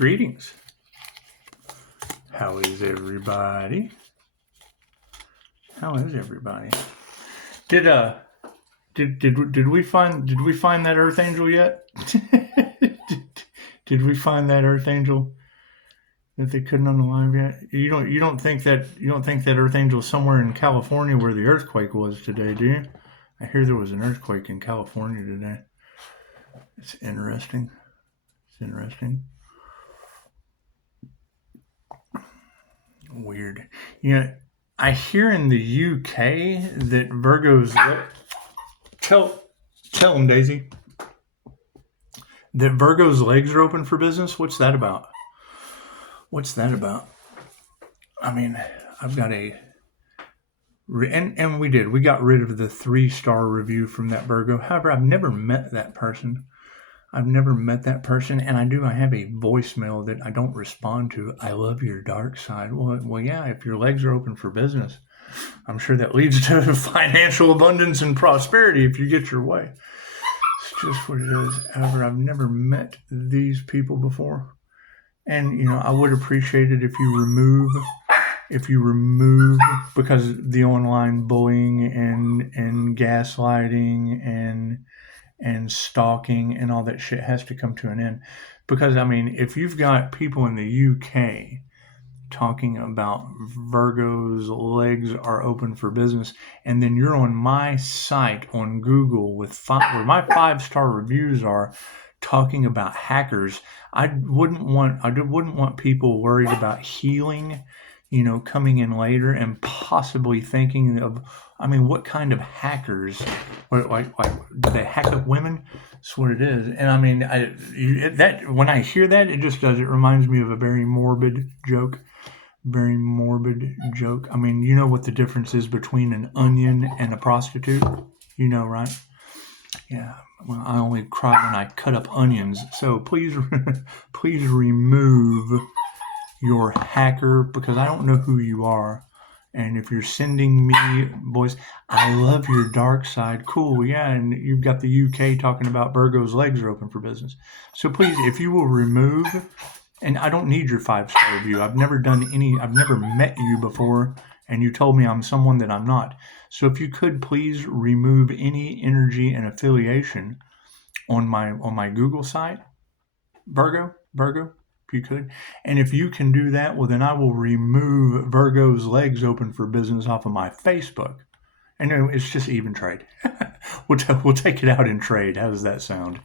Greetings. How is everybody? How is everybody? Did we find that Earth Angel yet? did we find that Earth Angel that they couldn't unalive yet? You don't think that Earth Angel is somewhere in California where the earthquake was today, do you? I hear there was an earthquake in California today. It's interesting. Weird. I hear in the UK that Virgo's... Tell them, Daisy. That Virgo's legs are open for business? What's that about? I mean, I've got a... And we got rid of the 3-star review from that Virgo. However, I've never met that person. And I have a voicemail that I don't respond to. I love your dark side. Well, yeah, if your legs are open for business, I'm sure that leads to financial abundance and prosperity if you get your way. It's just what it is. However, I've never met these people before. And, I would appreciate it if you remove, because the online bullying and gaslighting and stalking and all that shit has to come to an end. Because, if you've got people in the UK talking about Virgo's legs are open for business, and then you're on my site on Google where my 5-star reviews are talking about hackers, I wouldn't want people worried about healing, coming in later and possibly thinking of, what kind of hackers, like do they hack up women? That's what it is. And when I hear that, it reminds me of a very morbid joke. You know what the difference is between an onion and a prostitute? Right? Yeah. Well, I only cry when I cut up onions. So please remove your hacker, because I don't know who you are. And if you're sending me, boys, I love your dark side. Cool, yeah, and you've got the UK talking about Virgo's legs are open for business. So please, if you will remove, and I don't need your 5-star review. I've never met you before, and you told me I'm someone that I'm not. So if you could please remove any energy and affiliation on my Google site, Virgo, if you could. And if you can do that, well, then I will remove Virgo's legs open for business off of my Facebook. And it's just even trade. We'll take it out in trade. How does that sound?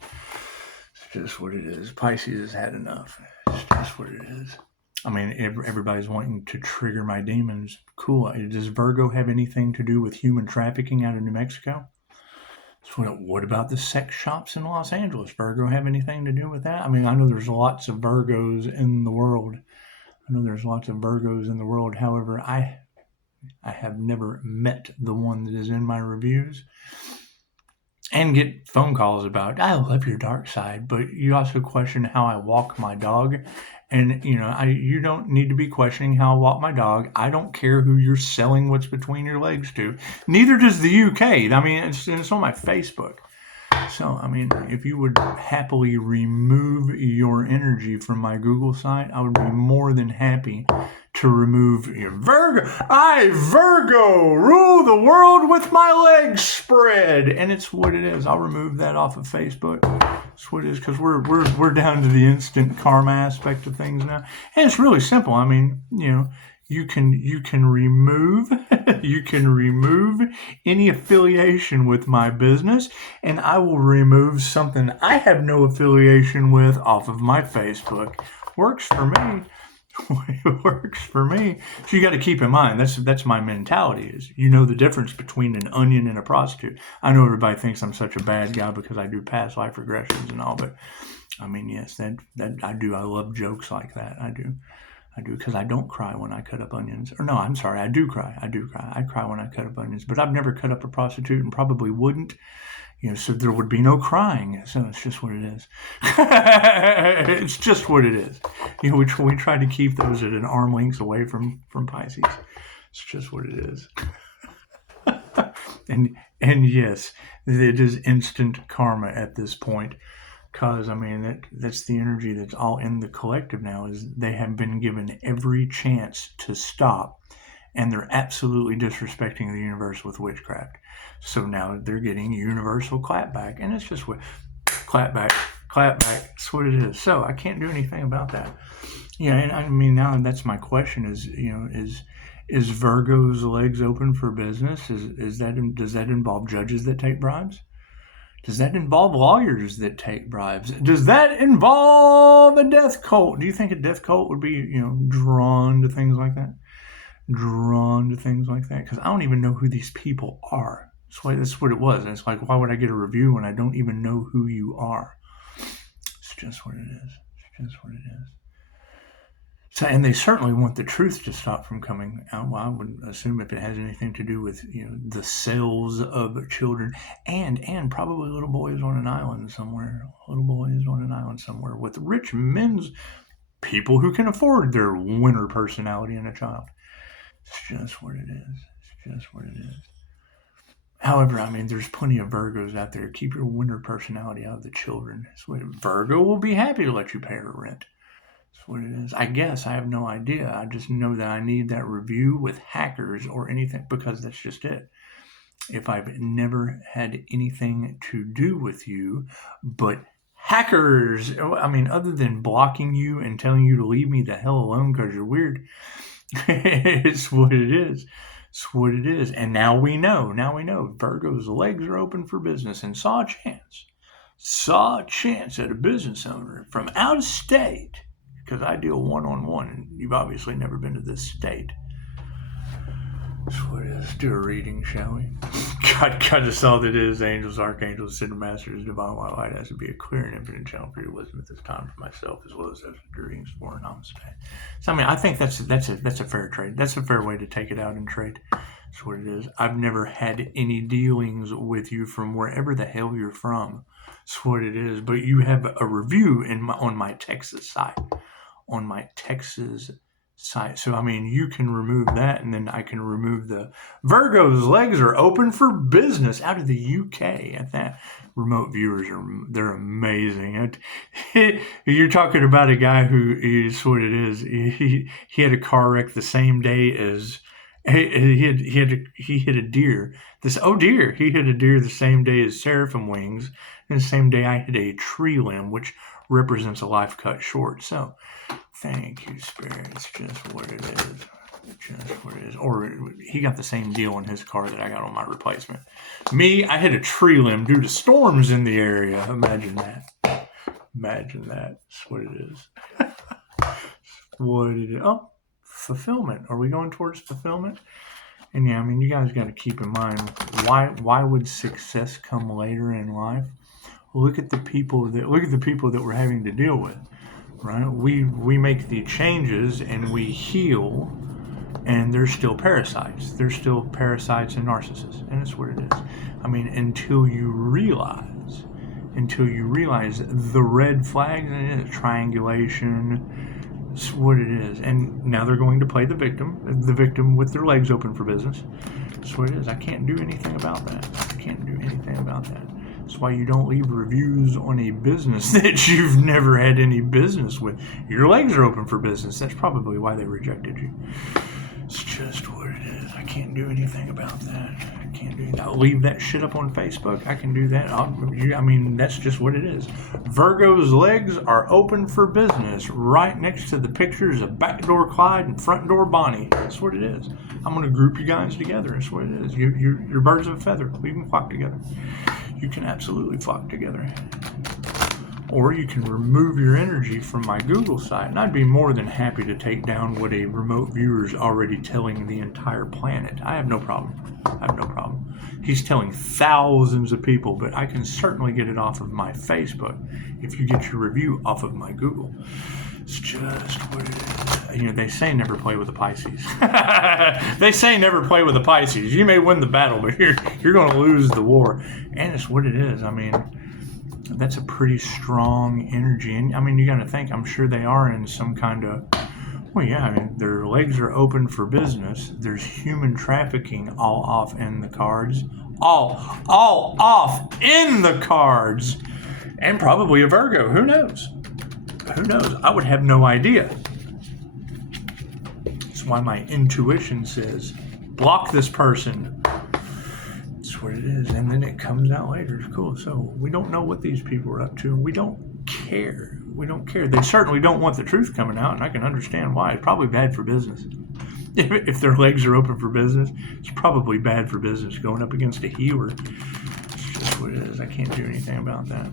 It's just what it is. Pisces has had enough. It's just what it is. Everybody's wanting to trigger my demons. Cool. Does Virgo have anything to do with human trafficking out of New Mexico? So what about the sex shops in Los Angeles? Virgo have anything to do with that? I know there's lots of Virgos in the world. However, I have never met the one that is in my reviews. And get phone calls about, I love your dark side, but you also question how I walk my dog. And, you don't need to be questioning how I walk my dog. I don't care who you're selling what's between your legs to. Neither does the UK. It's on my Facebook. So, if you would happily remove your energy from my Google site, I would be more than happy to remove your Virgo. I, Virgo, rule the world with my legs spread. And it's what it is. I'll remove that off of Facebook. That's what it is, because we're down to the instant karma aspect of things now. And it's really simple. You can remove any affiliation with my business, and I will remove something I have no affiliation with off of my Facebook. Works for me. It works for me. So you got to keep in mind, that's my mentality, is the difference between an onion and a prostitute. I know everybody thinks I'm such a bad guy because I do past life regressions and all, but yes, that I do. I love jokes like that. I do, because I don't cry when I cut up onions. Or no, I'm sorry, I do cry. I cry when I cut up onions, but I've never cut up a prostitute and probably wouldn't. So there would be no crying. So it's just what it is. It's just what it is. We try to keep those at an arm length away from Pisces. It's just what it is. And yes, it is instant karma at this point. Because, I mean, that's the energy that's all in the collective now, is they have been given every chance to stop, and they're absolutely disrespecting the universe with witchcraft. So now they're getting universal clapback, and it's just what clapback. That's what it is. So I can't do anything about that. Yeah, and I mean, now that's my question: is Virgo's legs open for business? Does that involve judges that take bribes? Does that involve lawyers that take bribes? Does that involve a death cult? Do you think a death cult would be, drawn to things like that? Because I don't even know who these people are. That's what it was. And it's like, why would I get a review when I don't even know who you are? It's just what it is. So, and they certainly want the truth to stop from coming out. Well, I would assume if it has anything to do with the sales of children, and probably little boys on an island somewhere. With rich men's people who can afford their winner personality in a child. It's just what it is. However, I mean, there's plenty of Virgos out there. Keep your winner personality out of the children. Virgo will be happy to let you pay her rent. What it is. I guess I have no idea. I just know that I need that review with hackers or anything, because that's just it. If I've never had anything to do with you, but hackers, I mean, other than blocking you and telling you to leave me the hell alone because you're weird, it's what it is. And now we know. Virgo's legs are open for business, and saw a chance at a business owner from out of state. Because I deal one-on-one, and you've obviously never been to this state. That's what it is. Do a reading, shall we? God just saw that it is angels, archangels, ascended masters, divine white light has to be a clear and infinite channel for your wisdom at this time for myself, as well as those readings for Namaste. So, I mean, I think that's a fair trade. That's a fair way to take it out and trade. That's what it is. I've never had any dealings with you from wherever the hell you're from. That's what it is. But you have a review on my Texas site. So, I mean, you can remove that, and then I can remove the Virgo's legs are open for business out of the UK. At that, remote viewers they're amazing. You're talking about a guy who is what it is. He had a car wreck the same day as he hit a deer. He hit a deer the same day as Seraphim Wings, and the same day I hit a tree limb, which represents a life cut short. So, thank you, Spirit. It's just what it is. Or he got the same deal in his car that I got on my replacement. Me, I hit a tree limb due to storms in the area. Imagine that. That's what it is. Oh, fulfillment. Are we going towards fulfillment? And yeah, I mean, you guys got to keep in mind, why would success come later in life? Look at the people that we're having to deal with, right? We make the changes and we heal, and they're still parasites. They're still parasites and narcissists, and it's what it is. I mean, until you realize the red flags and triangulation. It's what it is. And now they're going to play the victim with their legs open for business. That's what it is. I can't do anything about that. That's why you don't leave reviews on a business that you've never had any business with. Your legs are open for business. That's probably why they rejected you. It's just what it is. I can't do anything about that. I'll leave that shit up on Facebook. I can do that. I mean, that's just what it is. Virgo's legs are open for business, right next to the pictures of Backdoor Clyde and Front Door Bonnie. That's what it is. I'm going to group you guys together. That's what it is. You're birds of a feather. We can flock together. You can absolutely flock together. Or you can remove your energy from my Google site, and I'd be more than happy to take down what a remote viewer is already telling the entire planet. I have no problem. He's telling thousands of people, but I can certainly get it off of my Facebook if you get your review off of my Google. It's just what it is. They say never play with the Pisces. They say never play with the Pisces. You may win the battle, but you're going to lose the war. And it's what it is. I mean, that's a pretty strong energy. And I mean, you got to think, I'm sure they are in some kind of, well, yeah, I mean, their legs are open for business. There's human trafficking all off in the cards. All off in the cards. And probably a Virgo. Who knows? Who knows? I would have no idea. That's why my intuition says, block this person. That's what it is. And then it comes out later. It's cool. So we don't know what these people are up to. We don't care. We don't care. They certainly don't want the truth coming out, and I can understand why. It's probably bad for business. If their legs are open for business, it's probably bad for business. Going up against a healer. It's just what it is. I can't do anything about that.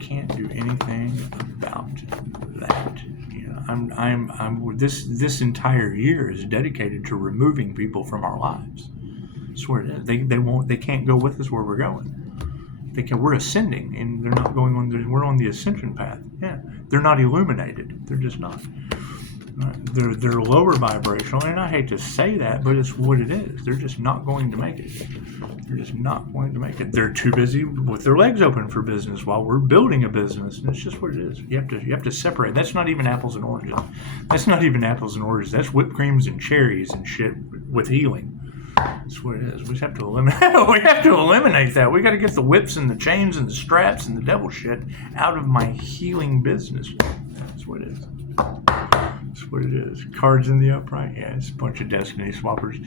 Can't do anything about that. You know, I'm this entire year is dedicated to removing people from our lives. I swear it is. They can't go with us where we're going. We're ascending, and they're not going on. We're on the ascension path. Yeah, they're not illuminated. They're just not. They're lower vibrational, and I hate to say that, but it's what it is. They're just not going to make it. They're just not going to make it. They're too busy with their legs open for business while we're building a business, and it's just what it is. You have to separate. That's not even apples and oranges. That's not even apples and oranges. That's whipped creams and cherries and shit with healing. That's what it is. We just have to eliminate. We have to eliminate that. We got to get the whips and the chains and the straps and the devil shit out of my healing business. That's what it is. That's what it is. Cards in the upright. Yeah, it's a bunch of destiny swappers.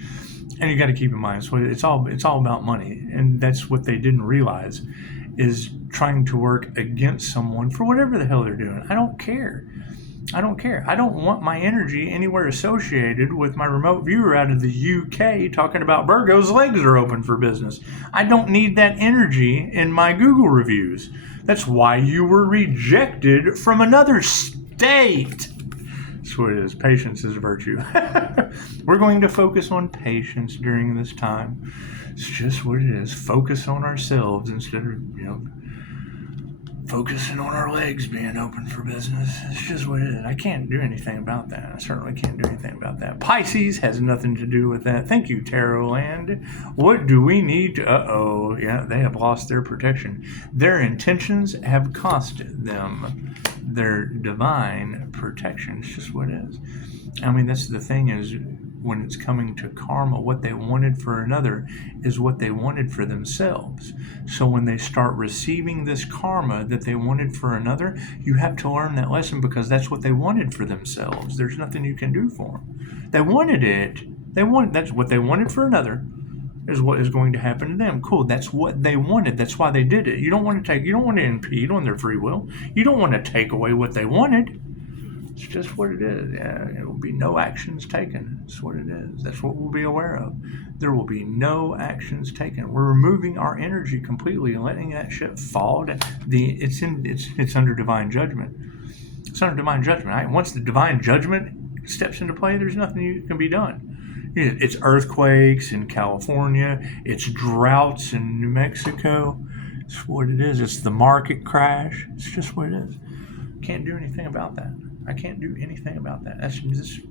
And you got to keep in mind, so it's all about money, and that's what they didn't realize, is trying to work against someone for whatever the hell they're doing. I don't care. I don't want my energy anywhere associated with my remote viewer out of the UK talking about Virgo's legs are open for business. I don't need that energy in my Google reviews. That's why you were rejected from another state. That's what it is. Patience is a virtue. We're going to focus on patience during this time. It's just what it is. Focus on ourselves instead of, focusing on our legs being open for business. It's just what it is. I can't do anything about that. I certainly can't do anything about that. Pisces has nothing to do with that. Thank you, Tarot Land. What do we need to... Uh-oh. Yeah, they have lost their protection. Their intentions have costed them their divine protection. It's just what it is. I mean, that's the thing is, when it's coming to karma, what they wanted for another is what they wanted for themselves. So when they start receiving this karma that they wanted for another, you have to learn that lesson, because that's what they wanted for themselves. There's nothing you can do for them. They wanted it. That's what they wanted for another is what is going to happen to them. Cool. That's what they wanted. That's why they did it. You don't want to impede on their free will. You don't want to take away what they wanted. It's just what it is. Yeah, it will be no actions taken. That's what it is. That's what we'll be aware of. There will be no actions taken. We're removing our energy completely and letting that shit fall. It's under divine judgment. It's under divine judgment. Once the divine judgment steps into play, there's nothing that can be done. It's earthquakes in California. It's droughts in New Mexico. It's what it is. It's the market crash. It's just what it is. Can't do anything about that. I can't do anything about that. That's just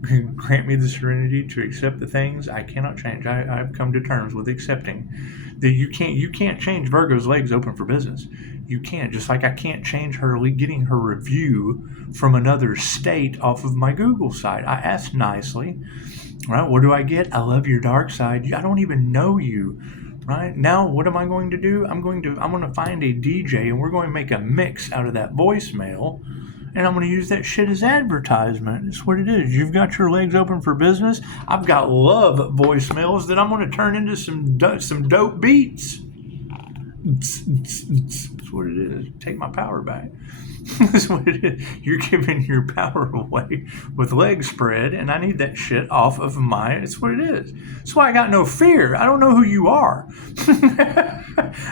grant me the serenity to accept the things I cannot change. I've come to terms with accepting that you can't change Virgo's legs open for business. You can't. Just like I can't change her getting her review from another state off of my Google site. I asked nicely, right? What do I get? I love your dark side. I don't even know you. Right now, what am I going to do? I'm going to find a DJ, and we're going to make a mix out of that voicemail, and I'm going to use that shit as advertisement. It's what it is. You've got your legs open for business. I've got love voicemails that I'm going to turn into some dope beats. That's what it is. Take my power back. That's what it is. You're giving your power away with legs spread, and I need that shit off of my... It's what it is. That's why I got no fear. I don't know who you are.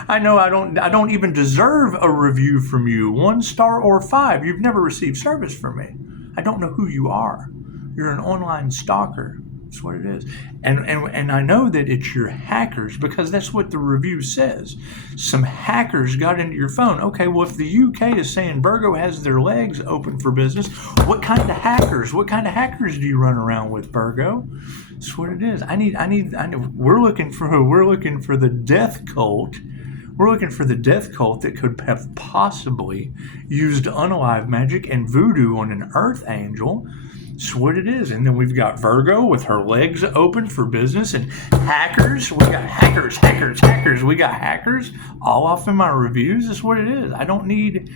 I know I don't even deserve a review from you. 1 star or 5. You've never received service from me. I don't know who you are. You're an online stalker. That's what it is. And I know that it's your hackers, because that's what the review says. Some hackers got into your phone. Okay, well, if the UK is saying Virgo has their legs open for business, what kind of hackers do you run around with, Virgo? That's what it is. I know. We're looking for the death cult. We're looking for the death cult that could have possibly used unalive magic and voodoo on an earth angel. That's what it is. And then we've got Virgo with her legs open for business, and hackers. We got hackers. We got hackers all off in my reviews. That's what it is. I don't need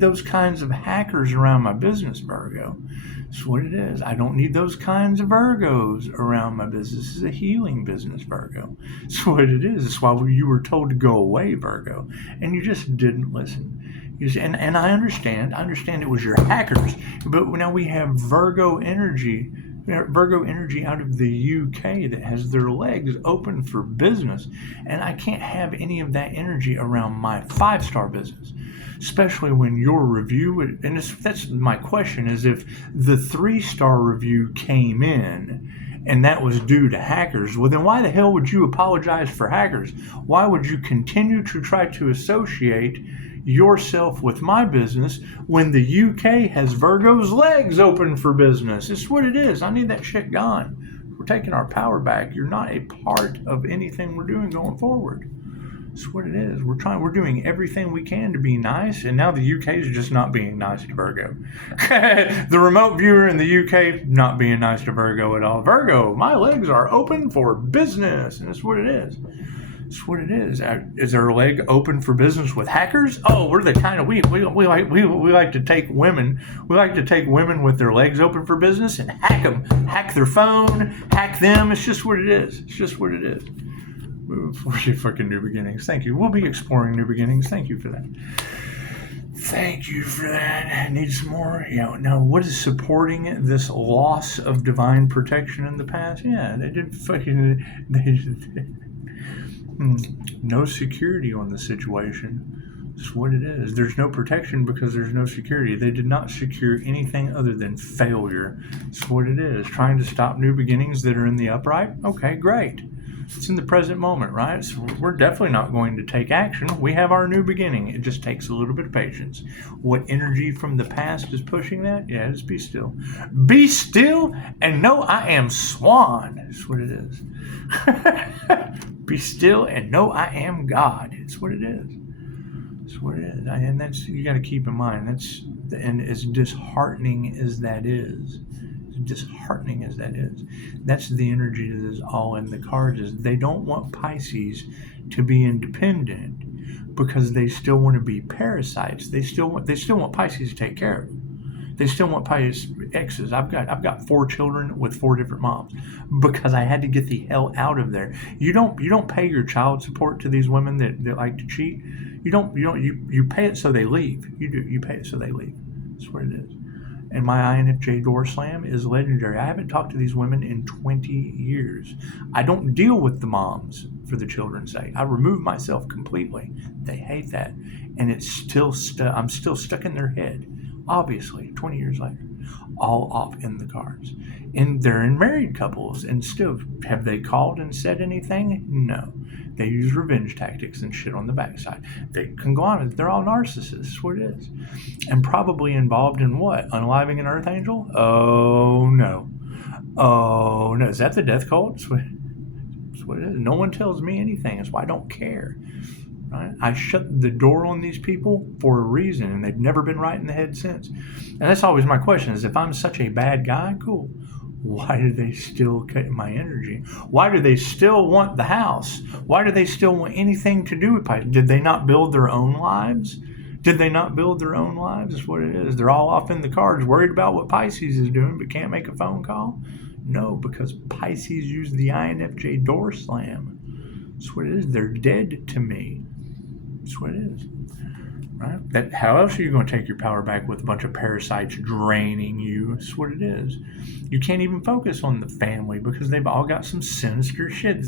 those kinds of hackers around my business, Virgo. That's what it is. I don't need those kinds of Virgos around my business. This is a healing business, Virgo. That's what it is. That's why you were told to go away, Virgo, and you just didn't listen. And I understand it was your hackers, but now we have Virgo energy out of the UK that has their legs open for business, and I can't have any of that energy around my 5-star business, especially when your review, and that's my question, is if the 3-star review came in and that was due to hackers, well then why the hell would you apologize for hackers? Why would you continue to try to associate yourself with my business when the UK has Virgo's legs open for business? It's what it is. I need that shit gone. We're taking our power back. You're not a part of anything we're doing going forward. It's what it is. We're doing everything we can to be nice, and now the UK is just not being nice to Virgo. The remote viewer in the UK not being nice to Virgo at all. Virgo, my legs are open for business, and it's what it is. That's what it is. Is our leg open for business with hackers? Oh, we're the kind of we like to take women. We like to take women with their legs open for business and hack them, hack their phone, hack them. It's just what it is. It's just what it is. For your fucking new beginnings. Thank you. We'll be exploring new beginnings. Thank you for that. Thank you for that. I need some more. Now, what is supporting this loss of divine protection in the past? Yeah, they did fucking. No security on the situation. That's what it is. There's no protection because there's no security. They did not secure anything other than failure. That's what it is. Trying to stop new beginnings that are in the upright? Okay, great. It's in the present moment, right? So we're definitely not going to take action. We have our new beginning. It just takes a little bit of patience. What energy from the past is pushing that? Yeah, just be still. Be still and know I am Swan. That's what it is. Be still and know I am God. It's what it is. It's what it is. And that's, you got to keep in mind, and as disheartening as that is, that's the energy that is all in the cards. Is they don't want Pisces to be independent because they still want to be parasites. They still want Pisces to take care of them. They still want Pisces exes. I've got 4 children with 4 different moms because I had to get the hell out of there. You don't pay your child support to these women that like to cheat. You pay it so they leave. You pay it so they leave. That's what it is. And my INFJ door slam is legendary. I haven't talked to these women in 20 years. I don't deal with the moms for the children's sake. I remove myself completely. They hate that. And it's still I'm still stuck in their head. Obviously, 20 years later, all off in the cards. And they're in married couples, and still, have they called and said anything? No. They use revenge tactics and shit on the backside. They can go on. They're all narcissists. That's what it is. And probably involved in what? Unaliving an Archangel? Oh, no. Oh, no. Is that the death cult? That's what it is. No one tells me anything. That's why I don't care. Right? I shut the door on these people for a reason, and they've never been right in the head since. And that's always my question, is if I'm such a bad guy, cool, why do they still cut my energy? Why do they still want the house? Why do they still want anything to do with Pisces? Did they not build their own lives? That's what it is. They're all off in the cards, worried about what Pisces is doing, but can't make a phone call? No, because Pisces used the INFJ door slam. That's what it is. They're dead to me. That's what it is. Right? How else are you going to take your power back with a bunch of parasites draining you? That's what it is. You can't even focus on the family because they've all got some sinister shit.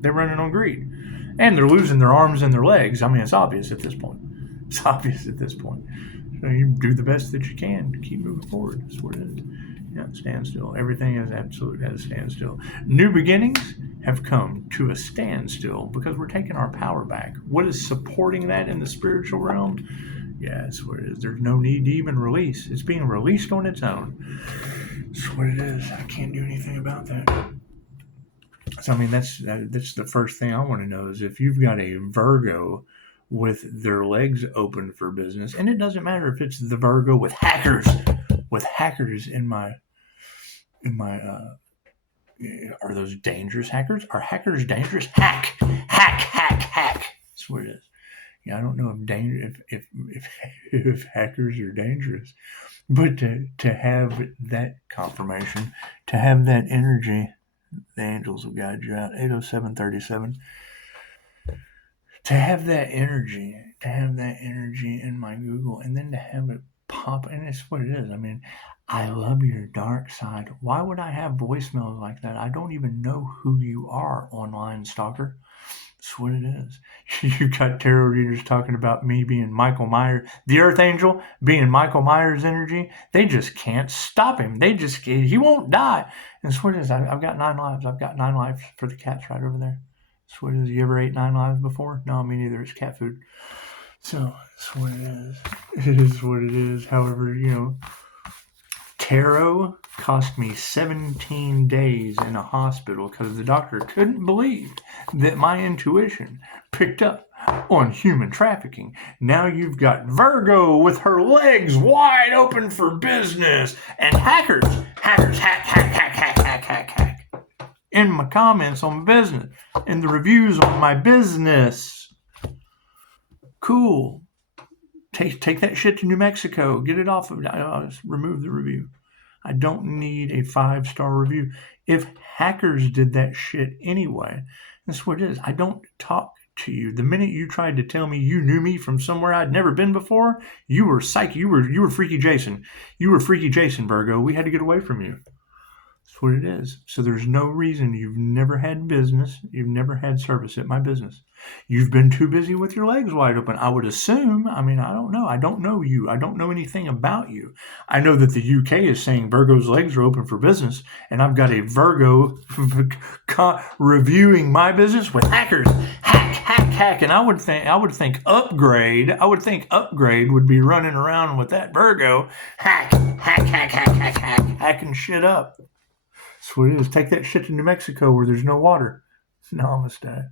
They're running on greed. And they're losing their arms and their legs. I mean, it's obvious at this point. So you do the best that you can to keep moving forward. That's what it is. Yeah, stand still. Everything is absolute at a standstill. New beginnings have come to a standstill because we're taking our power back. What is supporting that in the spiritual realm? Yeah, that's what it is. There's no need to even release. It's being released on its own. That's what it is. I can't do anything about that. So, I mean, that's the first thing I want to know is if you've got a Virgo with their legs open for business, and it doesn't matter if it's the Virgo with hackers in my Are those dangerous hackers? Are hackers dangerous? Hack. That's what it is. Yeah, I don't know if hackers are dangerous, but to have that confirmation, to have that energy, the angels will guide you out. 80737. To have that energy in my Google, and then to have it pop, and it's what it is. I mean, I love your dark side. Why would I have voicemails like that? I don't even know who you are, online stalker. That's what it is. You got tarot readers talking about me being Michael Myers, the Earth Angel being Michael Myers' energy. They just can't stop him. He won't die. And that's what it is. I've got 9 lives. I've got 9 lives for the cats right over there. That's what it is. You ever ate 9 lives before? No, me neither. It's cat food. So that's what it is. It is what it is. However, tarot cost me 17 days in a hospital because the doctor couldn't believe that my intuition picked up on human trafficking. Now you've got Virgo with her legs wide open for business, and hackers, hack. In my comments on business, in the reviews on my business. Cool. Take that shit to New Mexico. Get it off of. Remove the review. I don't need a 5-star review. If hackers did that shit anyway, that's what it is. I don't talk to you. The minute you tried to tell me you knew me from somewhere I'd never been before, you were psychic. You were Freaky Jason. You were Freaky Jason, Virgo. We had to get away from you. That's what it is. So there's no reason you've never had business. You've never had service at my business. You've been too busy with your legs wide open. I would assume. I mean, I don't know. I don't know you. I don't know anything about you. I know that the UK is saying Virgo's legs are open for business, and I've got a Virgo reviewing my business with hackers. Hack. And I would think Upgrade. I would think Upgrade would be running around with that Virgo. Hacking shit up. That's what it is. Take that shit to New Mexico where there's no water. Namaste.